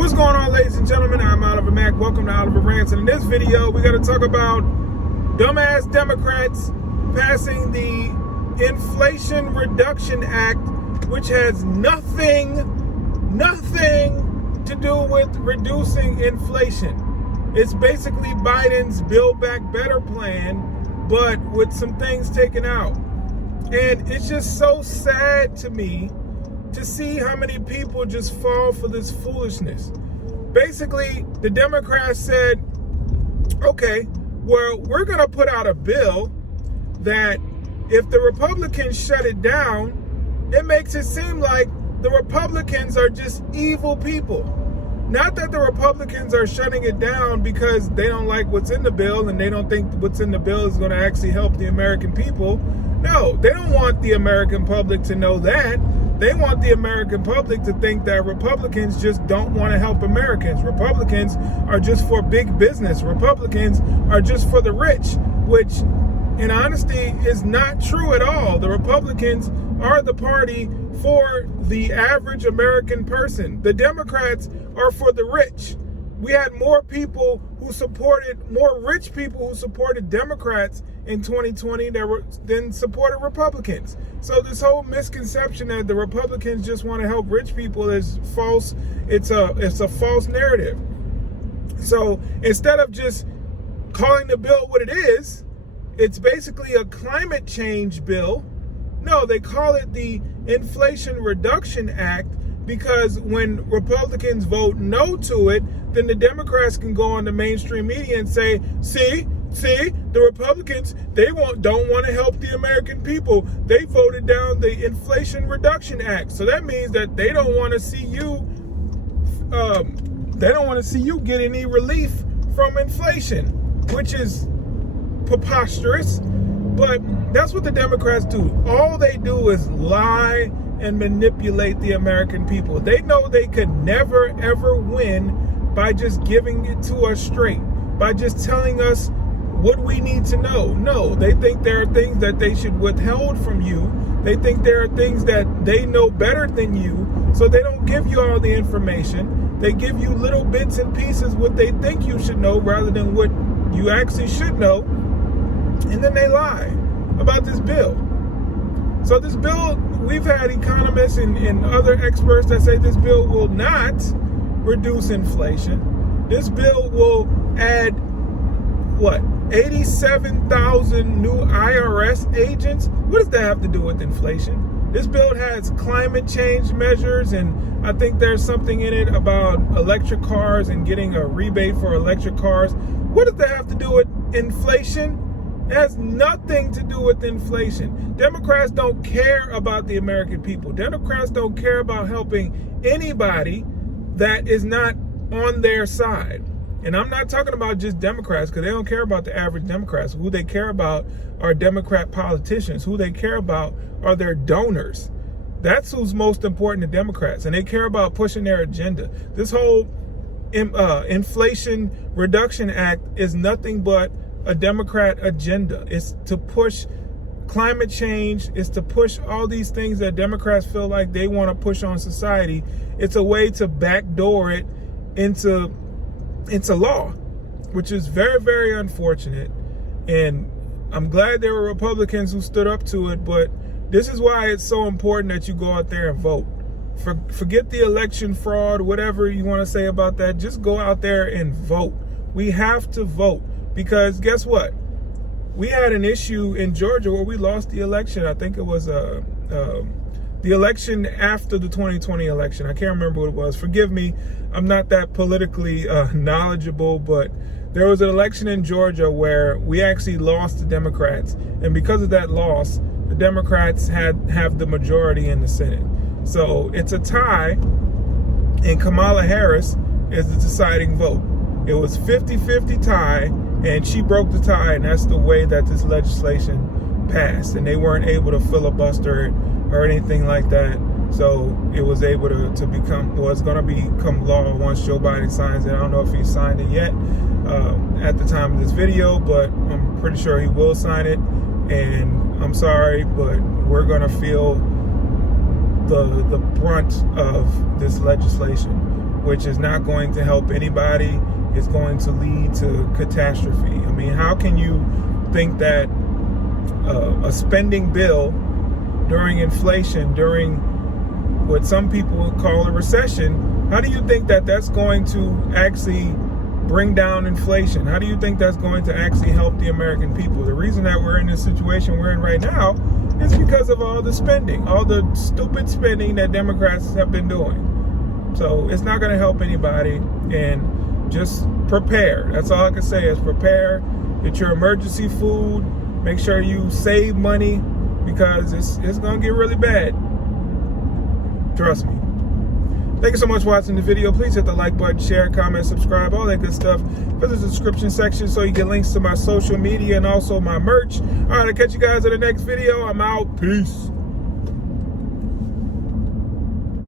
What's going on, ladies and gentlemen? I'm Oliver Mack. Welcome to Oliver Rants. And in this video, we're going to talk about dumbass Democrats passing the Inflation Reduction Act, which has nothing to do with reducing inflation. It's basically Biden's Build Back Better plan, but with some things taken out. And it's just so sad to me to see how many people just fall for this foolishness. Basically, the Democrats said, okay, well, we're going to put out a bill that if the Republicans shut it down, it makes it seem like the Republicans are just evil people. Not that the Republicans are shutting it down because they don't like what's in the bill and they don't think what's in the bill is going to actually help the American people. No, they don't want the American public to know that. They want the American public to think that Republicans just don't want to help Americans. Republicans are just for big business. Republicans are just for the rich, which in honesty is not true at all. The Republicans are the party for the average American person. The Democrats are for the rich. We had more rich people who supported Democrats in 2020 than supported Republicans. So this whole misconception that the Republicans just want to help rich people is false. It's a false narrative. So instead of just calling the bill what it is, it's basically a climate change bill. No, they call it the Inflation Reduction Act because when Republicans vote no to it, then the Democrats can go on the mainstream media and say, see, the Republicans, don't want to help the American people. They voted down the Inflation Reduction Act. So that means that they don't want to see you get any relief from inflation, which is preposterous. But that's what the Democrats do. All they do is lie and manipulate the American people. They know they could never, ever win by just giving it to us straight, by just telling us what we need to know. No, they think there are things that they should withhold from you. They think there are things that they know better than you, so they don't give you all the information. They give you little bits and pieces what they think you should know rather than what you actually should know. And then they lie about this bill. So this bill, we've had economists and other experts that say this bill will not reduce inflation. This bill will add, 87,000 new IRS agents? What does that have to do with inflation? This bill has climate change measures, and I think there's something in it about electric cars and getting a rebate for electric cars. What does that have to do with inflation? It has nothing to do with inflation. Democrats don't care about the American people. Democrats don't care about helping anybody that is not on their side. And I'm not talking about just Democrats, because they don't care about the average Democrats. Who they care about are Democrat politicians. Who they care about are their donors. That's who's most important to Democrats. And they care about pushing their agenda. This whole Inflation Reduction Act is nothing but a Democrat agenda. It's to push climate change. It's to push all these things that Democrats feel like they want to push on society. It's a way to backdoor it into law, which is very, very unfortunate. And I'm glad there were Republicans who stood up to it, but this is why it's so important that you go out there and vote. Forget the election fraud, whatever you want to say about that. Just go out there and vote. We have to vote. Because guess what? We had an issue in Georgia where we lost the election. I think it was the election after the 2020 election. I can't remember what it was. Forgive me. I'm not that politically knowledgeable, but there was an election in Georgia where we actually lost the Democrats. And because of that loss, the Democrats have the majority in the Senate. So it's a tie, and Kamala Harris is the deciding vote. It was 50-50 tie, and she broke the tie, and that's the way that this legislation passed. And they weren't able to filibuster it or anything like that. So it was able to become, well, it's going to become law once Joe Biden signs it. I don't know if he signed it yet at the time of this video, but I'm pretty sure he will sign it. And I'm sorry, but we're going to feel the brunt of this legislation. which is not going to help anybody. It's going to lead to catastrophe. I mean, how can you think that a spending bill during inflation, during what some people would call a recession, how do you think that that's going to actually bring down inflation? How do you think that's going to actually help the American people? The reason that we're in this situation we're in right now is because of all the spending, all the stupid spending that Democrats have been doing. So it's not going to help anybody, and just prepare. That's all I can say is prepare. Get your emergency food. Make sure you save money, because it's going to get really bad. Trust me. Thank you so much for watching the video. Please hit the like button, share, comment, subscribe, all that good stuff. Visit the description section so you get links to my social media and also my merch. All right, I'll catch you guys in the next video. I'm out. Peace.